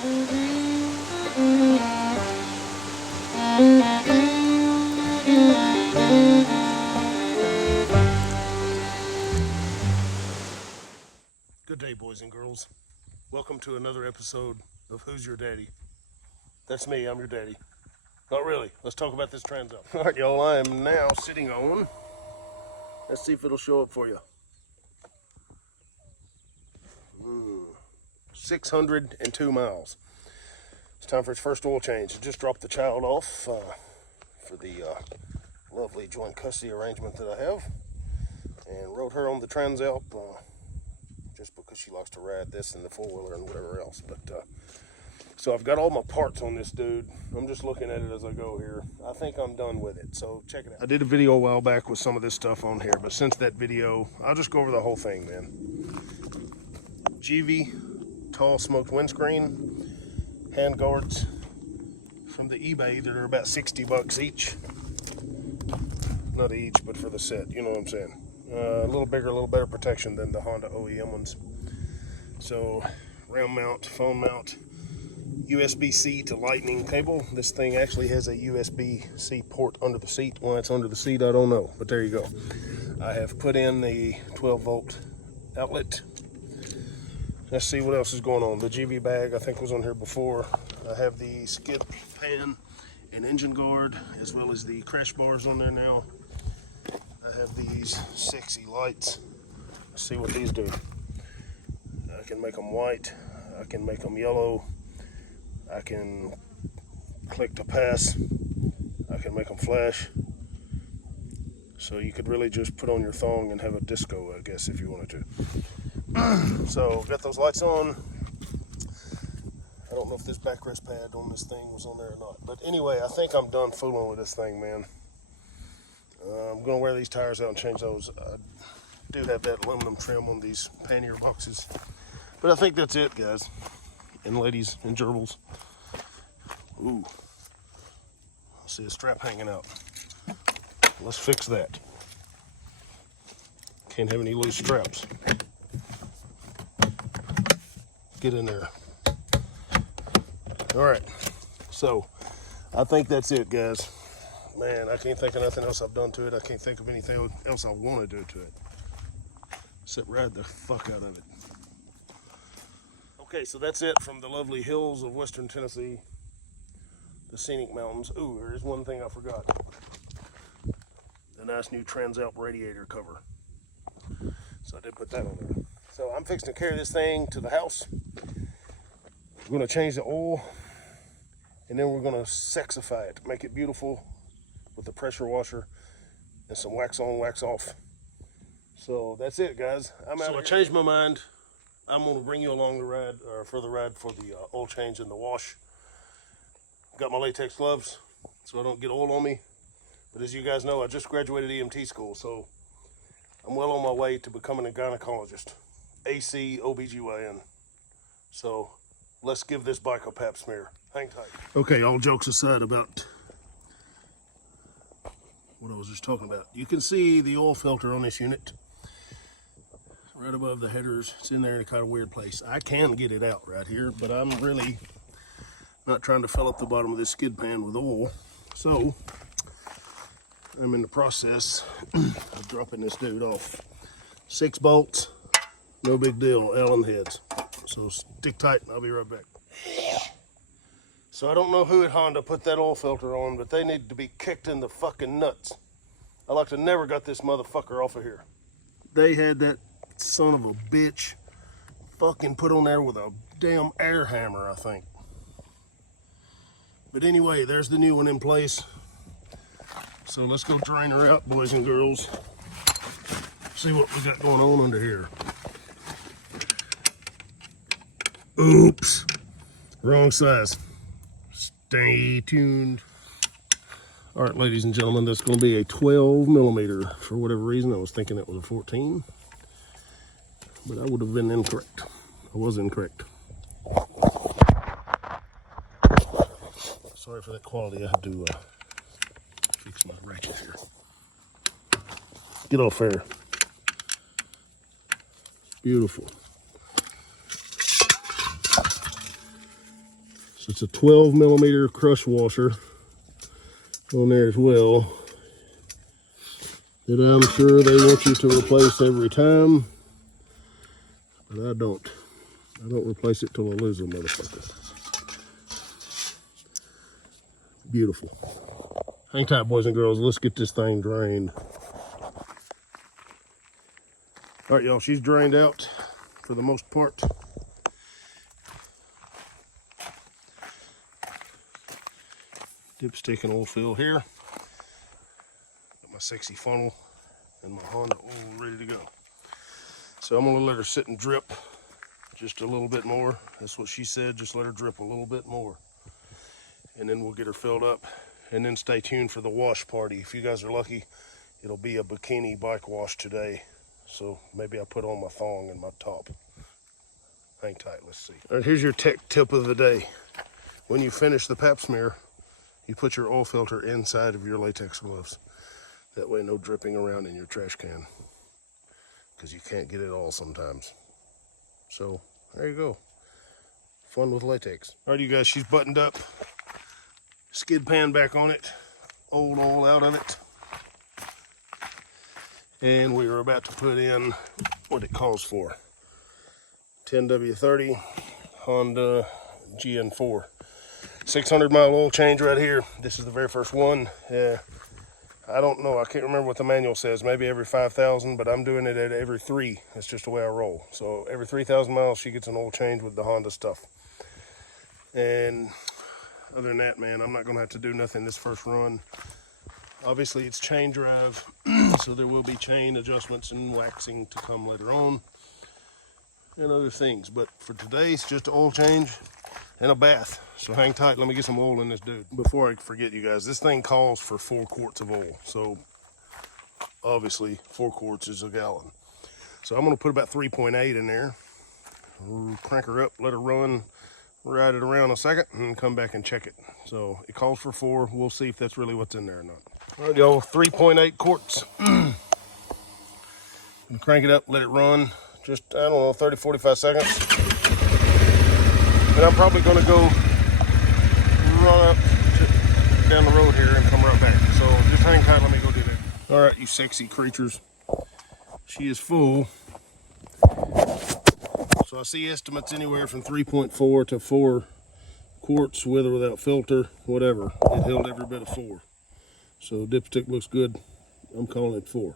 Good day, boys and girls. Welcome to another episode of Who's Your Daddy? That's me, I'm your daddy. Not really. Let's talk about this Transalp. All right, y'all, I am now sitting on, let's see if it'll show up for you. 602 miles. It's time for its first oil change. I just dropped the child off for the lovely joint custody arrangement that I have, and rode her on the Transalp just because she likes to ride this and the four-wheeler and whatever else. But so I've got all my parts on this dude. I'm just looking at it as I go here. I think I'm done with it, so check it out. I did a video a while back with some of this stuff on here, but since that video, I'll just go over the whole thing, man. GV tall smoked windscreen, hand guards from the eBay that are about 60 bucks each. Not each, but for the set, you know what I'm saying. A little bigger, a little better protection than the Honda OEM ones. So, round mount, phone mount, USB-C to lightning cable. This thing actually has a USB-C port under the seat. Why it's under the seat, I don't know, but there you go. I have put in the 12-volt outlet. Let's see what else is going on. The GV bag, I think, was on here before. I have the skid pan and engine guard, as well as the crash bars on there now. I have these sexy lights. Let's see what these do. I can make them white. I can make them yellow. I can click to pass. I can make them flash. So you could really just put on your thong and have a disco, I guess, if you wanted to. So, got those lights on. I don't know if this backrest pad on this thing was on there or not. But anyway, I think I'm done fooling with this thing, man. I'm going to wear these tires out and change those. I do have that aluminum trim on these pannier boxes. But I think that's it, guys. And ladies and gerbils. Ooh. I see a strap hanging out. Let's fix that. Can't have any loose straps. Get in there. All right. So, I think that's it, guys. Man, I can't think of nothing else I've done to it. I can't think of anything else I want to do to it. Except ride the fuck out of it. Okay, so that's it from the lovely hills of Western Tennessee. The scenic mountains. Ooh, there is one thing I forgot. The nice new Transalp radiator cover. So I did put that on there. So I'm fixing to carry this thing to the house. We're going to change the oil. And then we're going to sexify it. Make it beautiful. With a pressure washer and some wax on, wax off. So that's it, guys. So I changed my mind. I'm going to bring you along the ride, or for the ride for the oil change and the wash. Got my latex gloves so I don't get oil on me. But as you guys know, I just graduated EMT school, so I'm well on my way to becoming a gynecologist. AC OBGYN. So let's give this bike a pap smear. Hang tight. Okay, all jokes aside about what I was just talking about. You can see the oil filter on this unit right above the headers. It's in there in a kind of weird place. I can get it out right here, but I'm really not trying to fill up the bottom of this skid pan with oil. So I'm in the process of dropping this dude off. 6 bolts, no big deal, Allen heads. So stick tight and I'll be right back. So I don't know who at Honda put that oil filter on, but they need to be kicked in the fucking nuts. I like to never got this motherfucker off of here. They had that son of a bitch fucking put on there with a damn air hammer, I think. But anyway, there's the new one in place. So let's go drain her out, boys and girls. See what we got going on under here. Oops, wrong size. Stay tuned. All right, ladies and gentlemen, that's going to be a 12 millimeter. For whatever reason, I was thinking it was a 14, but I would have been incorrect. I was incorrect. Sorry for that quality. I have to fix my ratchet here. Get off there. Beautiful. So it's a 12 millimeter crush washer on there as well, that I'm sure they want you to replace every time, but I don't. I don't replace it till I lose a motherfucker. Beautiful. Hang tight, boys and girls. Let's get this thing drained. All right, y'all, she's drained out for the most part. Dipstick and oil fill here. Got my sexy funnel and my Honda oil ready to go. So I'm gonna let her sit and drip just a little bit more. That's what she said, just let her drip a little bit more. And then we'll get her filled up. And then stay tuned for the wash party. If you guys are lucky, it'll be a bikini bike wash today. So maybe I'll put on my thong and my top. Hang tight, let's see. All right, here's your tech tip of the day. When you finish the pap smear, you put your oil filter inside of your latex gloves. That way no dripping around in your trash can, because you can't get it all sometimes. So there you go. Fun with latex. All right, you guys, she's buttoned up. Skid pan back on it. Old oil out of it. And we are about to put in what it calls for. 10W30 Honda GN4. 600 mile oil change right here. This is the very first one. I don't know, I can't remember what the manual says, maybe every 5,000, but I'm doing it at every 3. That's just the way I roll. So every 3,000 miles she gets an oil change with the Honda stuff. And other than that, man, I'm not gonna have to do nothing this first run. Obviously it's chain drive, so there will be chain adjustments and waxing to come later on and other things. But for today, it's just an oil change and a bath. So hang tight, let me get some oil in this dude. Before I forget, you guys, this thing calls for 4 quarts of oil. So obviously 4 quarts is a gallon. So I'm gonna put about 3.8 in there. Crank her up, let her run, ride it around a second, and come back and check it. So it calls for 4. We'll see if that's really what's in there or not. All right, y'all, 3.8 quarts. Crank it up, let it run. Just, I don't know, 30, 45 seconds. And I'm probably gonna go run up down the road here and come right back. So just hang tight, let me go do that. All right, you sexy creatures. She is full. So I see estimates anywhere from 3.4 to 4 quarts, with or without filter, whatever. It held every bit of 4. So dipstick looks good. I'm calling it 4.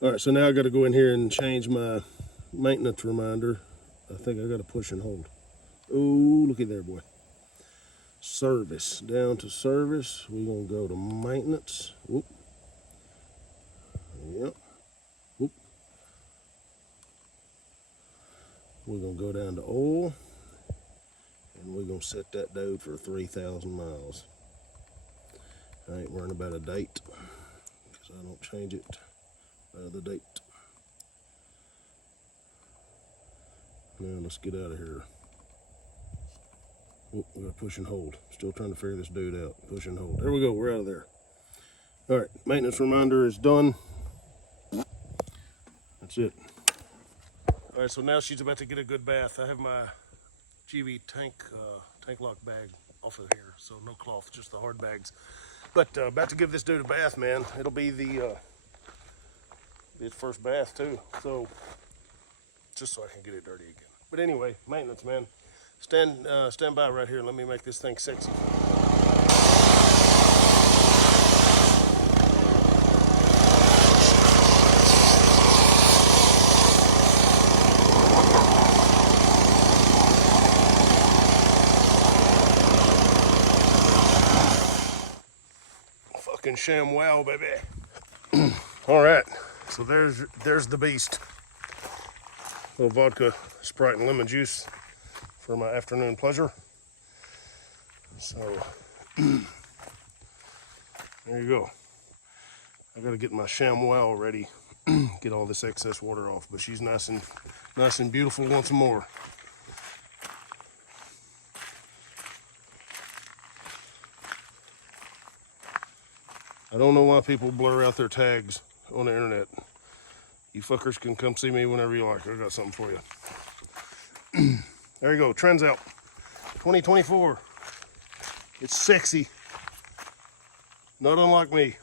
All right, so now I got to go in here and change my maintenance reminder. I think I got to push and hold. Oh, looky there, boy. Service, down to service. We're gonna go to maintenance. Whoop. Yep. Whoop. We're gonna go down to oil, and we're gonna set that dude for 3,000 miles. I ain't worrying about a date, because I don't change it by the date. Now let's get out of here. Oh, we gotta push and hold. Still trying to figure this dude out. Push and hold. There we go, we're out of there. All right, maintenance reminder is done. That's it. All right, so now she's about to get a good bath. I have my GV tank lock bag off of here, so no cloth, just the hard bags. But about to give this dude a bath, man. It'll be his first bath too, so just so I can get it dirty again. But anyway, maintenance, man. Stand by right here. Let me make this thing sexy. Fucking ShamWow, baby. All right, so there's the beast. A little vodka, Sprite, and lemon juice for my afternoon pleasure. So there you go. I gotta get my ShamWow ready, get all this excess water off, but she's nice and beautiful once more. I don't know why people blur out their tags on the internet. You fuckers can come see me whenever you like. I got something for you. There you go, Transalp 2024. It's sexy. Not unlike me.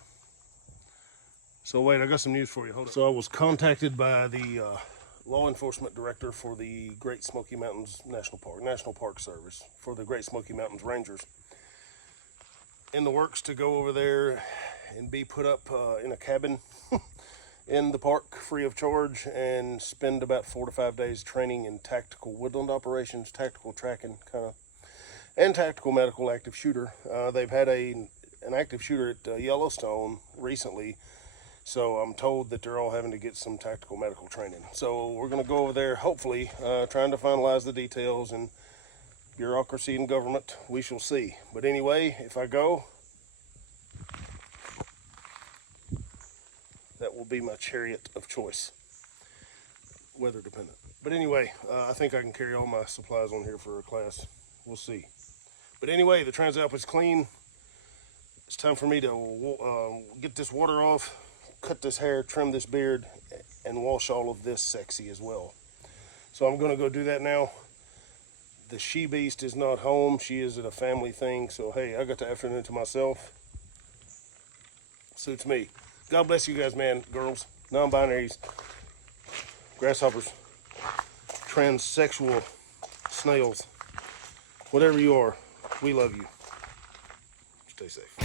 So wait, I got some news for you. Hold on. So I was contacted by the law enforcement director for the Great Smoky Mountains National Park Service, for the Great Smoky Mountains Rangers. In the works to go over there and be put up in a cabin in the park free of charge and spend about 4 to 5 days training in tactical woodland operations, tactical tracking kind of, and tactical medical active shooter. They've had an active shooter at Yellowstone recently, so I'm told that they're all having to get some tactical medical training. So we're going to go over there, hopefully, trying to finalize the details and bureaucracy and government. We shall see. But anyway, if I go, that will be my chariot of choice, weather dependent. But anyway, I think I can carry all my supplies on here for a class. We'll see. But anyway, the Transalp is clean. It's time for me to get this water off, cut this hair, trim this beard, and wash all of this sexy as well. So I'm gonna go do that now. The she-beast is not home. She is at a family thing, so hey, I got the afternoon to myself. Suits me. God bless you guys, man, girls, non-binaries, grasshoppers, transsexual snails, whatever you are, we love you. Stay safe.